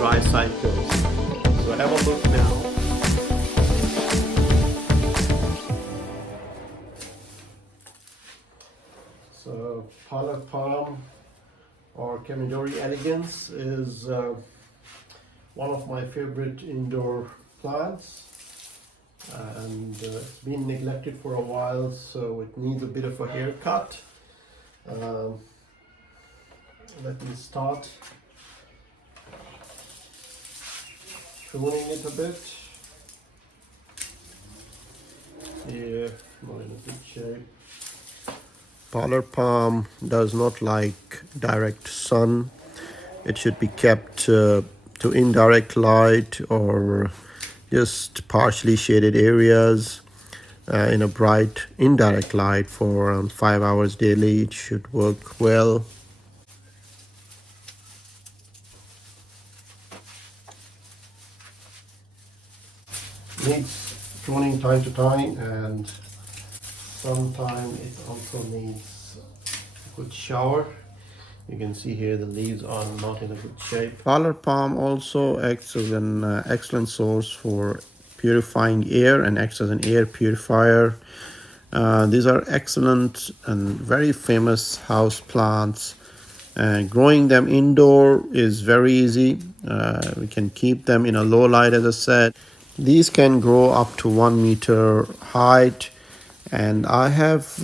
dry cycles. So have a look now. So Parlour palm or Chameadorea elegans is one of my favorite indoor plants, and it's been neglected for a while, so it needs a bit of a haircut. Let me start pruning it a bit. Yeah, not in a good shape. Parlour palm does not like direct sun. It should be kept to indirect light or just partially shaded areas in a bright indirect light for around 5 hours daily. It should work well. Needs pruning time to time, and sometimes it also needs a good shower. You can see here the leaves are not in a good shape. Parlour palm also acts as an excellent source for purifying air and acts as an air purifier. These are excellent and very famous house plants. Growing them indoor is very easy. We can keep them in a low light, as I said. These can grow up to 1 meter height, and I have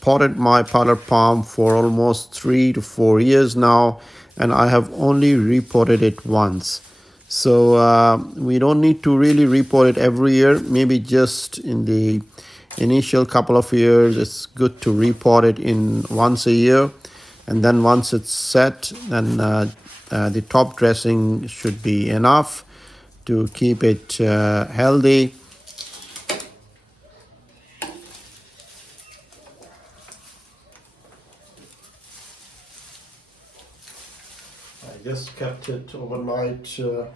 potted my Parlour palm for almost 3 to 4 years now, and I have only repotted it once. So we don't need to really repot it every year. Maybe just in the initial couple of years it's good to repot it in once a year, and then once it's set, then the top dressing should be enough to keep it healthy. I just kept it overnight to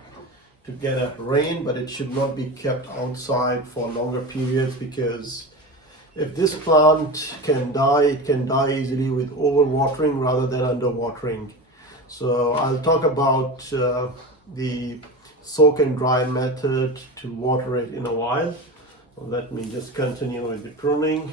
get a rain, but it should not be kept outside for longer periods, because if this plant can die, it can die easily with overwatering rather than underwatering. So I'll talk about the soak and dry method to water it in a while. So let me just continue with the pruning.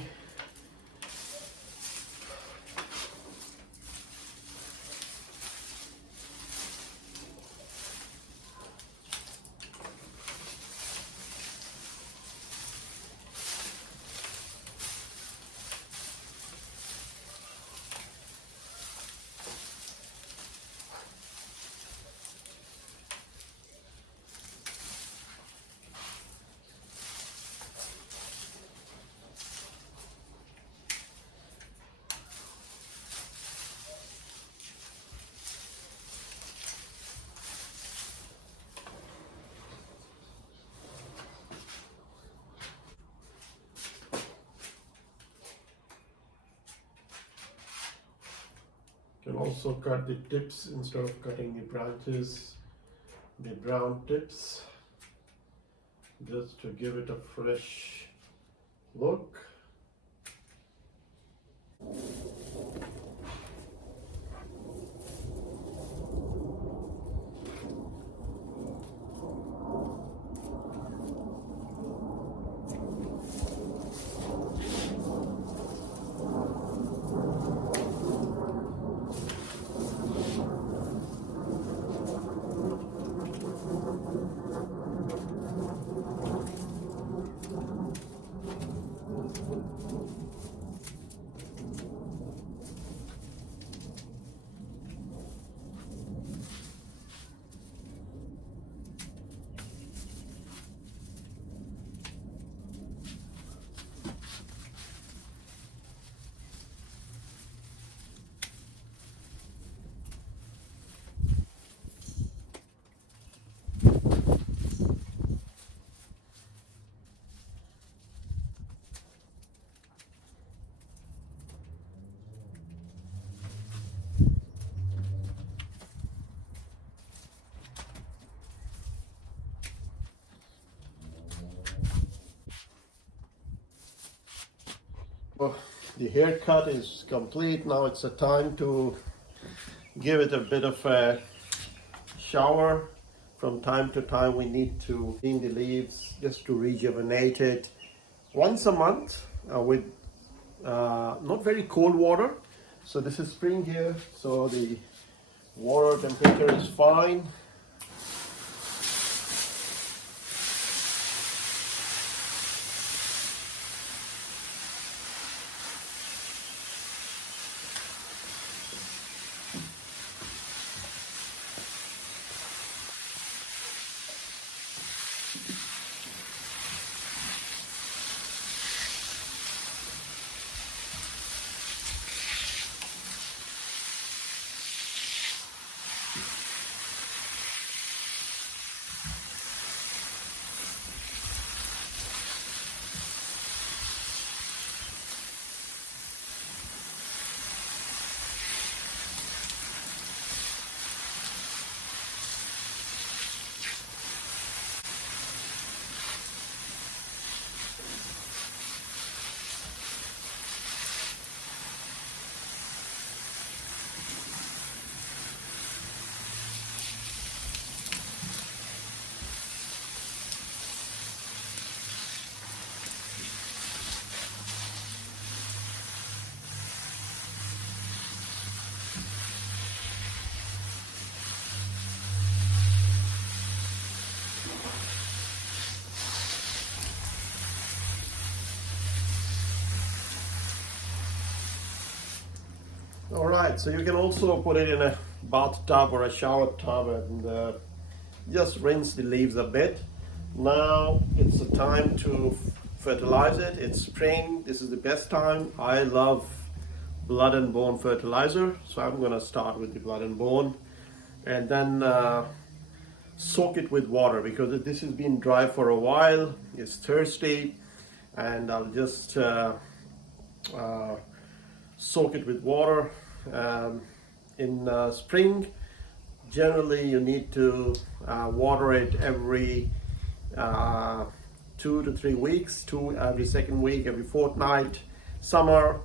You can also cut the tips instead of cutting the branches, the brown tips, just to give it a fresh look. Well, the haircut is complete. Now it's the time to give it a bit of a shower. from time to time we need to clean the leaves just to rejuvenate it once a month with not very cold water. So this is spring here, so the water temperature is fine. Alright, so you can also put it in a bathtub or a shower tub and just rinse the leaves a bit. Now it's the time to fertilize it. It's spring, this is the best time. I love blood and bone fertilizer, so I'm going to start with the blood and bone and then soak it with water because this has been dry for a while, it's thirsty, and I'll just soak it with water. In spring, generally you need to water it every 2 to 3 weeks, every second week, every fortnight. Summer,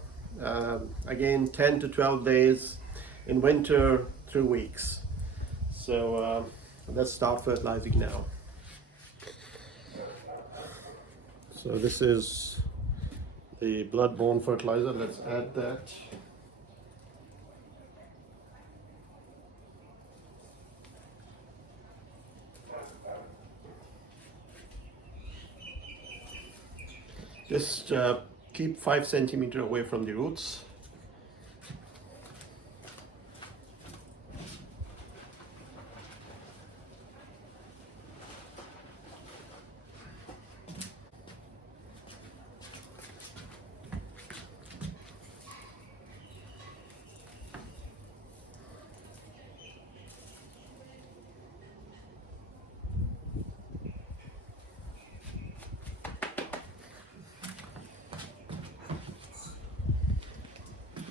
again 10 to 12 days. In winter, 3 weeks. So let's start fertilizing now. So this is the blood bone fertilizer. Let's add that. Just keep 5 centimeters away from the roots.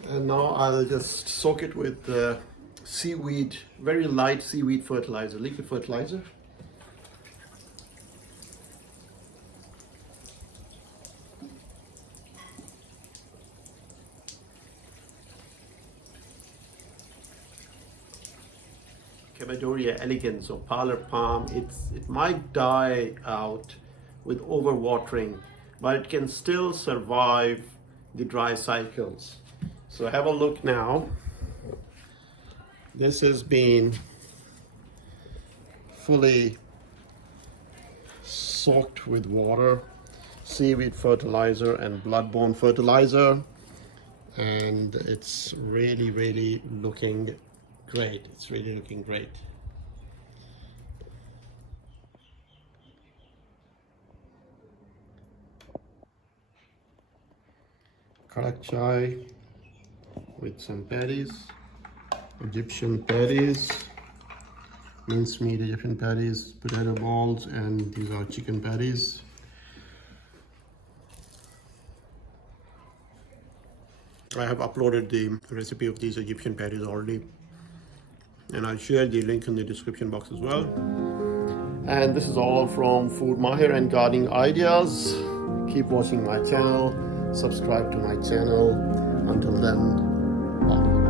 And now I'll just soak it with seaweed, very light seaweed fertilizer, liquid fertilizer. Chameadorea elegans or Parlour palm, it might die out with overwatering, but it can still survive the dry cycles. So have a look now. This has been fully soaked with water, seaweed fertilizer and blood-bone fertilizer, and it's really looking great. It's really looking great. Karak chai with some patties, Egyptian patties, mincemeat Egyptian patties, potato balls, and these are chicken patties. I have uploaded the recipe of these Egyptian patties already, and I'll share the link in the description box as well. And this is all from Food Mahir and Gardening Ideas. Keep watching my channel, subscribe to my channel. Until then, bye.